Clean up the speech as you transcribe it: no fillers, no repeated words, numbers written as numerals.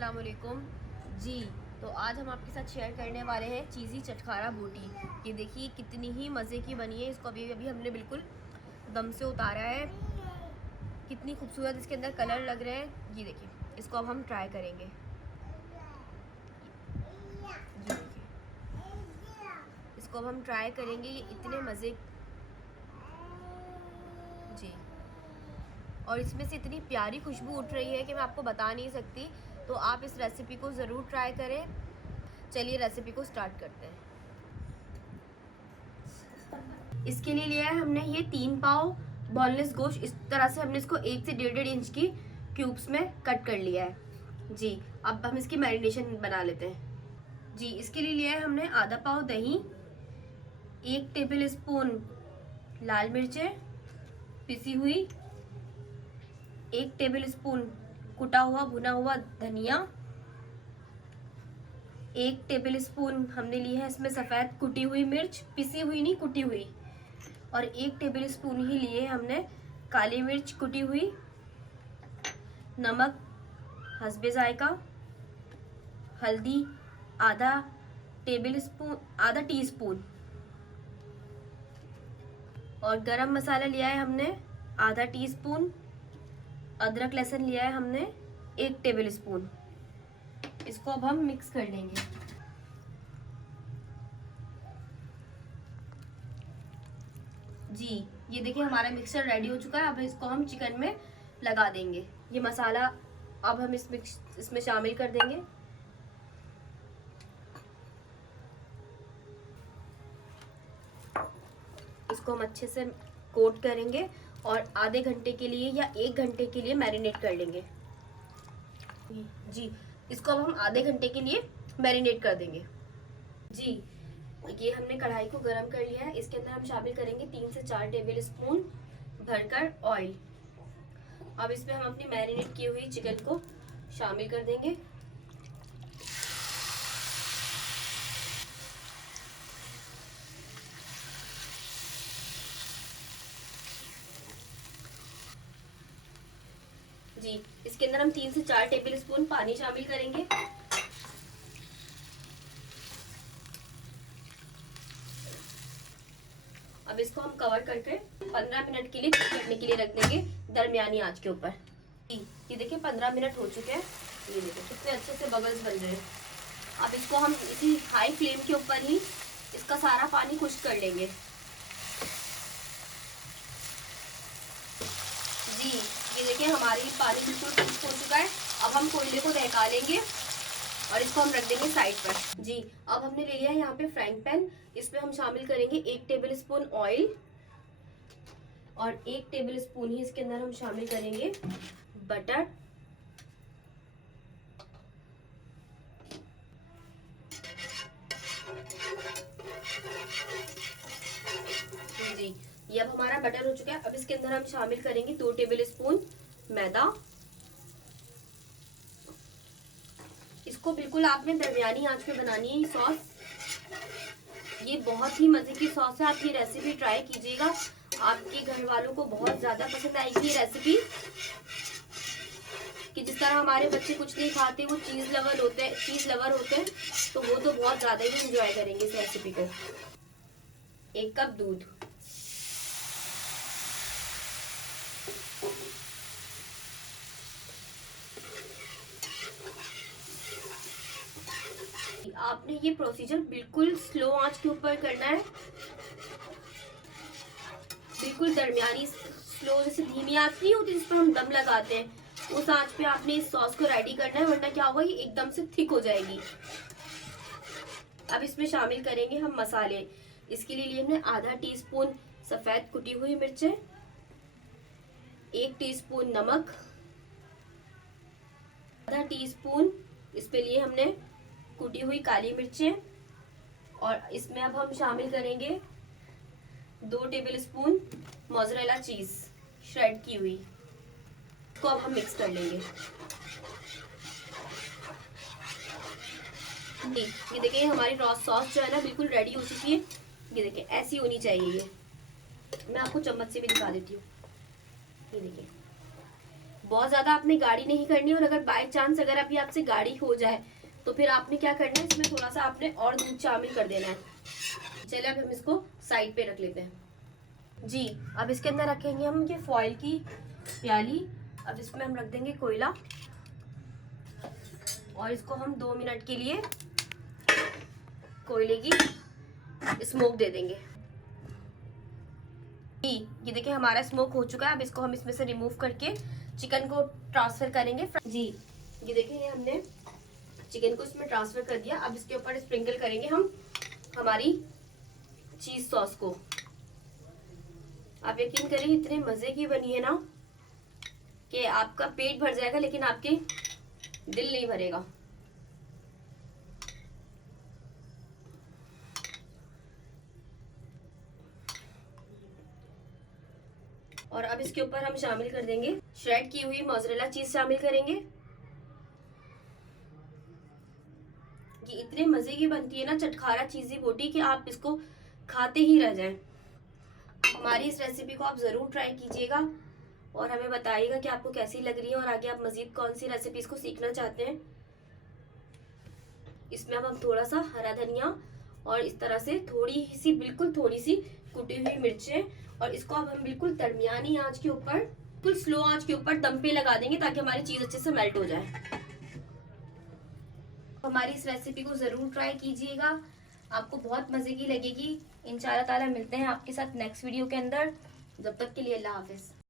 अस्सलाम वालेकुम जी। तो आज हम आपके साथ शेयर करने वाले हैं चीज़ी चटखारा बोटी। ये देखिए कितनी ही मज़े की बनी है। इसको अभी अभी हमने बिल्कुल दम से उतारा है। कितनी खूबसूरत इसके अंदर कलर लग रहे हैं। ये देखिए, इसको अब हम ट्राई करेंगे। ये देखिए, इसको अब हम ट्राई करेंगे। ये इतने मज़े जी, और इसमें से इतनी प्यारी खुशबू उठ रही है कि मैं आपको बता नहीं सकती। तो आप इस रेसिपी को ज़रूर ट्राई करें। चलिए रेसिपी को स्टार्ट करते हैं। इसके लिए लिया है हमने ये 3 पाव बोनलेस गोश्त। इस तरह से हमने इसको 1 से 1.5 इंच की क्यूब्स में कट कर लिया है जी। अब हम इसकी मैरिनेशन बना लेते हैं जी। इसके लिए लिया है हमने आधा पाव दही, 1 टेबल स्पून लाल मिर्चें पिसी हुई, 1 टेबल स्पून कुटा हुआ भुना हुआ धनिया, 1 टेबल स्पून हमने ली है इसमें सफ़ेद कुटी हुई मिर्च, पिसी हुई नहीं कुटी हुई, और 1 टेबल स्पून ही लिए हमने काली मिर्च कुटी हुई, नमक हस्बे जायका, हल्दी आधा टी स्पून, और गरम मसाला लिया है हमने आधा टी स्पून, अदरक लहसुन लिया है हमने 1 टेबल स्पून। इसको अब हम मिक्स कर लेंगे जी। ये देखिए हमारा मिक्सचर रेडी हो चुका है। अब इसको हम चिकन में लगा देंगे। ये मसाला अब हम इसमें शामिल कर देंगे। इसको हम अच्छे से कोट करेंगे और आधे घंटे के लिए या 1 घंटे के लिए मैरिनेट कर लेंगे जी। इसको अब हम आधे घंटे के लिए मैरिनेट कर देंगे जी। ये हमने कढ़ाई को गरम कर लिया है। इसके अंदर हम शामिल करेंगे 3 से 4 टेबल स्पून भरकर ऑयल। अब इसमें हम अपनी मैरिनेट की हुई चिकन को शामिल कर देंगे जी। इसके अंदर हम 3 से 4 टेबल स्पून पानी शामिल करेंगे। अब इसको हम कवर करके 15 मिनट के लिए कुक करने के लिए रख देंगे दरमियानी आंच के ऊपर। ये देखिए 15 मिनट हो चुके हैं। ये देखिए कितने अच्छे से बबल्स बन रहे हैं। अब इसको हम इसी हाई फ्लेम के ऊपर ही इसका सारा पानी खुश्क कर लेंगे जी। ये देखिए हमारी पानी बिल्कुल खुश्क हो चुका है। अब हम कोयले को दहका लेंगे और इसको हम रख देंगे साइड पर जी। अब हमने ले लिया है यहाँ पे फ्राइंग पैन। इसमें हम शामिल करेंगे 1 टेबल स्पून ऑयल, और 1 टेबल स्पून ही इसके अंदर हम शामिल करेंगे बटर जी। ये अब हमारा बटर हो चुका है। अब इसके अंदर हम शामिल करेंगे 2 टेबल स्पून मैदा। इसको बिल्कुल आपने दरमियानी आंच पे बनानी है। ये सॉस ये बहुत ही मजे की सॉस है। आप ये रेसिपी ट्राई कीजिएगा, आपके घर वालों को बहुत ज्यादा पसंद आएगी ये रेसिपी। कि जिस तरह हमारे बच्चे कुछ नहीं खाते, वो चीज लवर होते हैं, तो वो तो बहुत ज्यादा ही एंजॉय करेंगे इस रेसिपी को। 1 कप दूध, आपने ये प्रोसीजर बिल्कुल स्लो आंच के ऊपर करना है। बिल्कुल दरमियानी स्लो, जैसे धीमी आंच नहीं होती जिस पर हम दम लगाते हैं, उस आंच पे आपने इस सॉस को रेडी करना है, वरना क्या होगा ये एकदम से थिक हो जाएगी। अब इसमें शामिल करेंगे हम मसाले। इसके लिए हमने आधा टीस्पून सफेद कुटी हुई मिर्चें, 1 टीस्पून नमक, आधा टीस्पून इस पे लिए हमने कुटी हुई काली मिर्चें, और इसमें अब हम शामिल करेंगे 2 टेबल स्पून मोज़रेला चीज श्रेड की हुई। इसको अब हम मिक्स कर लेंगे जी। ये देखिए हमारी सॉस जो है ना बिल्कुल रेडी हो चुकी है। ये देखिए ऐसी होनी चाहिए। ये मैं आपको चम्मच से भी दिखा देती हूँ। ये देखिए बहुत ज़्यादा आपने गाढ़ी नहीं करनी, और अगर बाय चांस अगर अभी आपसे गाढ़ी हो जाए तो फिर आपने क्या करना है, इसमें थोड़ा सा आपने और दूध शामिल कर देना है। चलिए अब हम इसको साइड पे रख लेते हैं जी। अब इसके अंदर रखेंगे हम ये फॉइल की प्याली। अब इसमें हम रख देंगे कोयला, और इसको हम 2 मिनट के लिए कोयले की स्मोक दे देंगे। ये देखिए हमारा स्मोक हो चुका है। अब इसको हम इसमें से रिमूव करके चिकन को ट्रांसफर करेंगे जी। ये देखिए ये हमने चिकन को इसमें ट्रांसफर कर दिया। अब इसके ऊपर स्प्रिंकल करेंगे हम हमारी चीज सॉस को। आप यकीन करिए इतने मजे की बनी है ना कि आपका पेट भर जाएगा, लेकिन आपके दिल नहीं भरेगा। और अब इसके ऊपर हम शामिल कर देंगे श्रेड की हुई मोज़रेला चीज शामिल करेंगे। ये इतने मजे की बनती है ना चटखारा चीजी बोटी कि आप इसको खाते ही रह जाएं। हमारी इस रेसिपी को आप जरूर ट्राई कीजिएगा और हमें बताइएगा कि आपको कैसी लग रही है और आगे आप मजीद कौन सी रेसिपीज को सीखना चाहते हैं। इसमें अब हम थोड़ा सा हरा धनिया और इस तरह से थोड़ी सी बिल्कुल थोड़ी सी कुटी हुई मिर्चें, और इसको अब हम बिल्कुल दरमियानी आंच के ऊपर, बिल्कुल स्लो आंच के ऊपर दम पे लगा देंगे ताकि हमारी चीज अच्छे से मेल्ट हो जाए। हमारी इस रेसिपी को जरूर ट्राई कीजिएगा, आपको बहुत मजे की लगेगी। इंशाल्लाह ताला मिलते हैं आपके साथ नेक्स्ट वीडियो के अंदर। जब तक के लिए अल्लाह हाफिज।